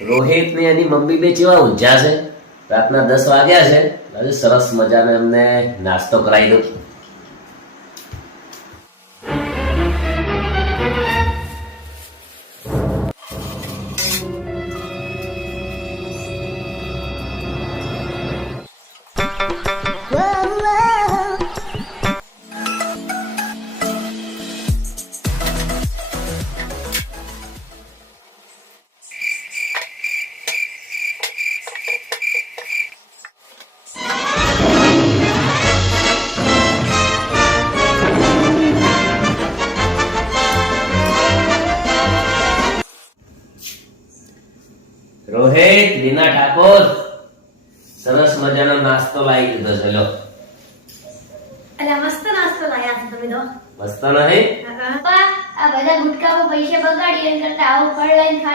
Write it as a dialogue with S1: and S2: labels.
S1: રોહિત ને એની મમ્મી બે કેવા ઊંઝા છે? રાતના દસ વાગ્યા છે. સરસ મજાને એમને નાસ્તો કરાવી દઉં. રોહિત રીના ઠાકોર સરસ મજાનો નાસ્તો લાવી દીધો છે લો.
S2: અલા મસ્ત નાસ્તો લાયા છે તમે તો.
S1: મસ્ત નહીં?
S2: પપ્પા આ બધા ગુટકામાં પૈસા બગાડી એના કરતા આવું ફળ લઈને ખાતા